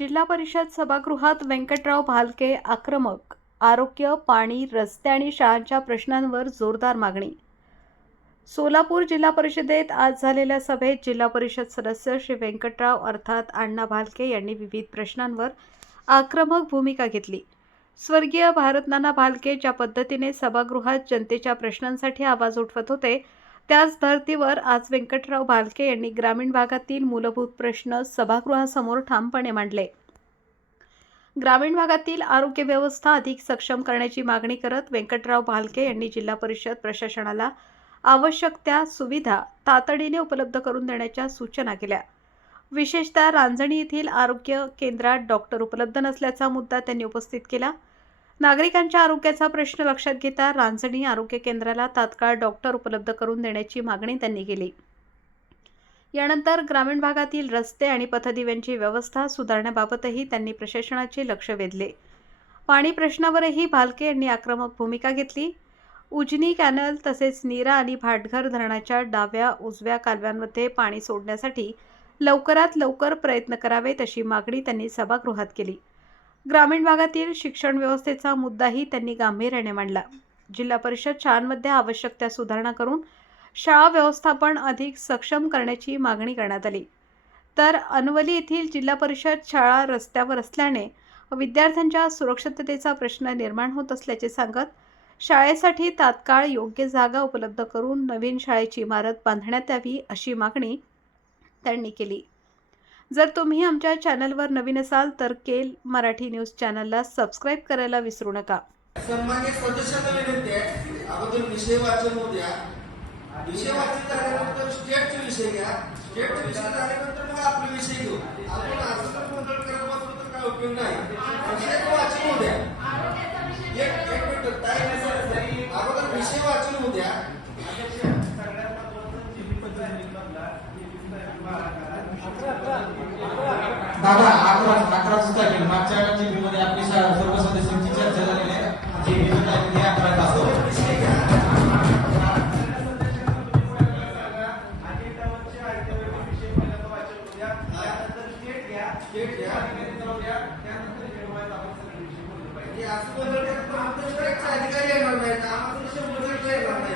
जिल्हा परिषद सभागृहात व्यंकटराव भालके आक्रमक. आरोग्य, पाणी, रस्ते आणि शाळांच्या प्रश्नांवर जोरदार मागणी. सोलापूर जिल्हा परिषदेत आज झालेल्या सभेत जिल्हा परिषद सदस्य श्री व्यंकटराव अर्थात अण्णा भालके यांनी विविध प्रश्नांवर आक्रमक भूमिका घेतली. स्वर्गीय भारतनाना भालके ज्या पद्धतीने सभागृहात जनतेच्या प्रश्नांसाठी आवाज उठवत होते, त्याच धर्तीवर आज व्यंकटराव भालके यांनी ग्रामीण भागातील मूलभूत प्रश्न सभागृहासमोर ठामपणे मांडले. ग्रामीण भागातील आरोग्य व्यवस्था अधिक सक्षम करण्याची मागणी करत व्यंकटराव भालके यांनी जिल्हा परिषद प्रशासनाला आवश्यक त्या सुविधा तातडीने उपलब्ध करून देण्याच्या सूचना केल्या. विशेषतः रांजणी येथील आरोग्य केंद्रात डॉक्टर उपलब्ध नसल्याचा मुद्दा त्यांनी उपस्थित केला. नागरिकांच्या आरोग्याचा प्रश्न लक्षात घेता रांजणी आरोग्य केंद्राला तात्काळ डॉक्टर उपलब्ध करून देण्याची मागणी त्यांनी केली. यानंतर ग्रामीण भागातील रस्ते आणि पथदिव्यांची व्यवस्था सुधारण्याबाबतही त्यांनी प्रशासनाचे लक्ष वेधले. पाणी प्रश्नावरही भालके यांनी आक्रमक भूमिका घेतली. उजनी कॅनल तसेच नीरा आणि भाटघर धरणाच्या डाव्या उजव्या कालव्यांमध्ये पाणी सोडण्यासाठी लवकरात लवकर प्रयत्न करावेत अशी मागणी त्यांनी सभागृहात केली. ग्रामीण भागातील शिक्षण व्यवस्थेचा मुद्दाही त्यांनी गांभीर्याने मांडला. जिल्हा परिषद शाळांमध्ये आवश्यक त्या सुधारणा करून शाळा व्यवस्थापन अधिक सक्षम करण्याची मागणी करण्यात आली. तर अनवली येथील जिल्हा परिषद शाळा रस्त्यावर असल्याने विद्यार्थ्यांच्या सुरक्षिततेचा प्रश्न निर्माण होत असल्याचे सांगत शाळेसाठी तात्काळ योग्य जागा उपलब्ध करून नवीन शाळेची इमारत बांधण्यात यावी अशी मागणी त्यांनी केली. जर तुम्ही आमच्या चॅनलवर नवीन असाल तर केल मराठी न्यूज चॅनलला सबस्क्राईब करायला विसरू नका. सन्माननीय सदस्यांना विनंती आहे, अगोदर विषय वाचन होऊ द्या. विषय वाचन झाल्यानंतर स्टेटचे विषय घ्या. स्टेटचे विषय झाल्यानंतर मग आपले विषय घेऊ. आपण असं तर गोंधळ करत बसलो तर काय उपयोग नाही. विषय वाचन होऊ द्या. एक मिनिट ताई, अगोदर विषय वाचन होऊ द्या. दादा 11 तारखेला मागच्या टीव्हीमध्ये आपली सर्व सदस्यांची चर्चा झालेली आहे. जी 11 तारखेला अधिकारी येणार नाहीत, आम्हाला येणार नाही.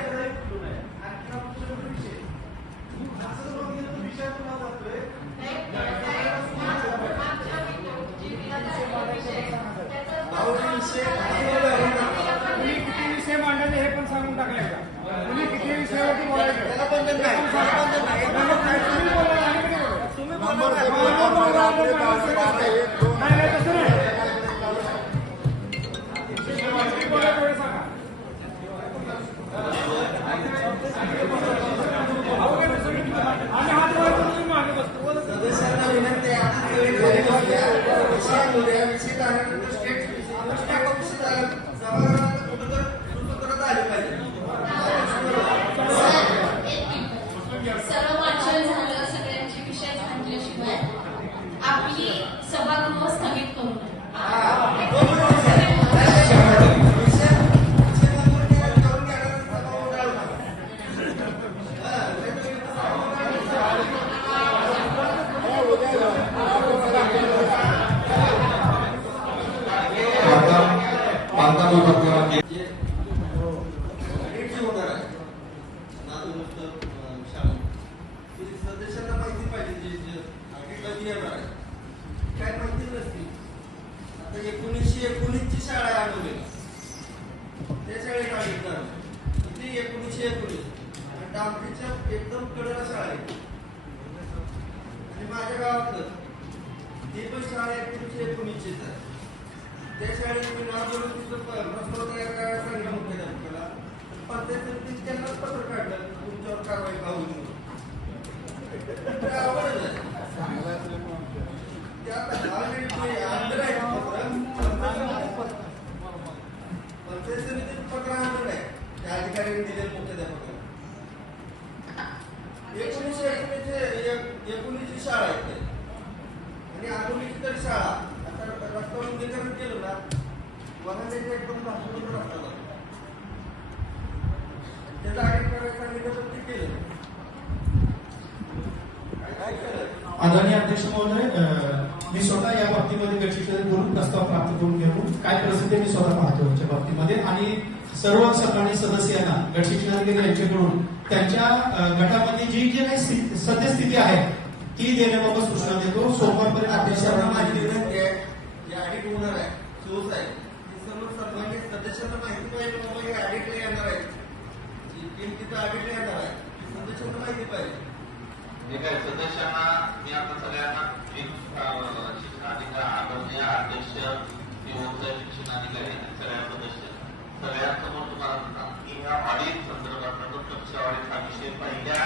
विषय मांडायचे हे पण सांगून टाकले का? तुम्ही किती विषयावरती बोलायचं? त्याला बंधन नाही. तुम्ही नाही तसं नाही. आम्ही हात वळवतो, तुम्ही मागे बसतो. सदस्यांना विनंती आहे, विषय झाल्यानंतर स्टेट विषय झाला सभागृहात कुठं सुसूत्रता आली पाहिजे. सर्व वाचन झालं, सगळ्यांचे विषय सांगितल्याशिवाय आपली सभागृह स्थगित करू नये. सदस्यांना माहिती पाहिजे काय माहिती नसती. आता 1919 ची शाळा आहे अनवलीला, त्या शाळेत आढळणार इथे 1919 आणि डांबरीच्या एकदम कडेला शाळा आहे. आणि माझ्या गावातलं ती पण शाळा 1919 ची आहे. त्या शाळेत मी नाव बोलून तिथं प्रस्ताव तयार करायला सांगितलं मुख्याध्यापकाला. पंचायत समितीने त्यांनाच पत्र काढलं तुमच्यावर कारवाई का होईल म्हणून. आवडत आहे पंचायत समितीत पत्र आणलं नाही त्या अधिकाऱ्यांनी दिले मुख्याध्यापकाला. 1919 शाळा आहे आणि आधुनिक तर शाळा. आता रस्ता रुंदीकरण केलं ना, वनांचे एकदम सुंदर रस्ता झाला. त्याचा आधी करायला सांगितलं तर ते केलं. आदरणीय अध्यक्ष महोदय, मी स्वतः या बाबतीमध्ये गट शिक्षणाचे बोलून प्रस्ताव प्राप्त करून घेऊन काय परिस्थिती मी स्वतः पाहतो याच्या बाबतीमध्ये आणि सर्व सकाळी सदस्यांना गट शिक्षणाधिकारी यांच्याकडून त्यांच्या गटामध्ये जी जी काही सद्यस्थिती आहे ती देण्याबाबत सूचना देतो. सोमवारपर्यंत आपल्या सर्वांना सर्वांना माहिती माहिती विनंती आहे जे ऑडिट होणार आहे सोर्स आहे ते सर्व सर्वांनी सदस्यांना माहिती पाहिजे बाबा हे ऑडिटला येणार आहे जी टीम तिथं ऑडिटला येणार आहे ती सदस्यांना माहिती पाहिजे. जे काय सदस्यांना मी आता सगळ्यांना एक शिक्षणाधिकारी आदरणीय अध्यक्ष शिक्षणाधिकारी सगळ्या सदस्य सगळ्यांसमोर तुम्हाला सांगतो की ह्या ऑडिट संदर्भात कक्षा ऑडिट हा विषय पहिल्या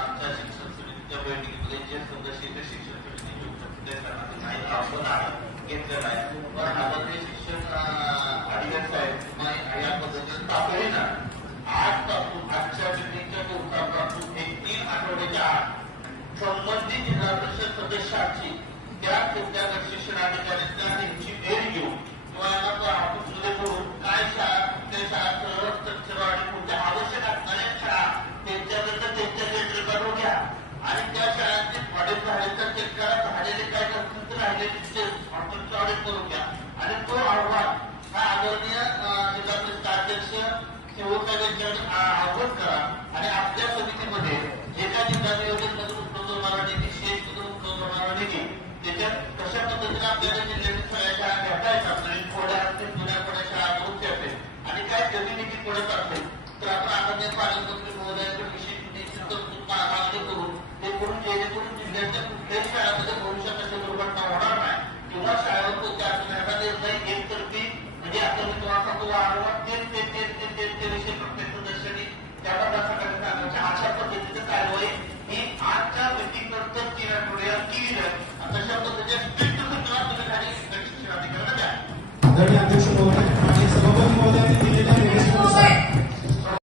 आमच्या शिक्षण समितीच्या बैठकीमध्ये जे सदस्य ते शिक्षण समितीचे उपसदस्यांना नाही आपण घेतलेलं आहे पण आपण ते शिक्षण अधिकारी साहेब या पद्धतीने तातडीनं आजपासून आजच्या मीटिंगच्या दिवसापासून एक 3 आठवड्याच्या आत संबंधित जिल्हा परिषद सदस्यांची त्या शिक्षणाधिकाऱ्यांना त्यांची भेट घेऊन किंवा ऑफिसमध्ये बोलून काय शाळा कुठल्या शाळा सर्व स्ट्रक्चर आणि कुठल्या आवश्यक असणाऱ्या शाळा त्यांच्याकडनं त्यांच्या सेंटर करून घ्या आणि त्या शाळांचे ऑडिट झाले तर चेक करा झालेले काय नसतील तर राहिलेले ऑफिसचे ऑडिट करून घ्या आणि तो अहवाल हा आदरणीय जिल्हा परिषद अध्यक्ष शिवसाहेब यांच्याकडे अवगत करा आणि आपल्या समितीमध्ये जे काय जिल्हा नियोजन उत्पन्न होणारा निधी शेत उत्पन्न होणारा निधी त्याच्यात कशा पद्धतीने आपल्याला जिल्ह्यातील सगळ्या शाळा घेता येतात आणि थोड्या असतील जुन्या थोड्या शाळा करून घेते आणि काय जमिनीची पडत असेल तर आपण आदरणीय पालकमंत्री महोदयांकडे विशेष मागणी करून ते करून जेणेकरून जिल्ह्याच्या कुठल्याही शाळांमध्ये भविष्यात अशा दुर्घटना होणार नाही किंवा शाळेवर कोणत्या अडचणीचा निर्णय एकतर्फी म्हणजे आता मी तुम्हाला सांगतो वारंवार ते विषय प्रत्येक सदस्यांनी त्या पदासाठी सांगायचे अशा पद्धतीची कारवाई ही आजच्या मीटिंग नंतर 3 आठवड्यात केली जाईल तशा पद्धतीच्या स्ट्रिक्ट सूचना तुम्ही खाली शिक्षणाधिकाऱ्यांना द्या. आदरणीय अध्यक्ष महोदय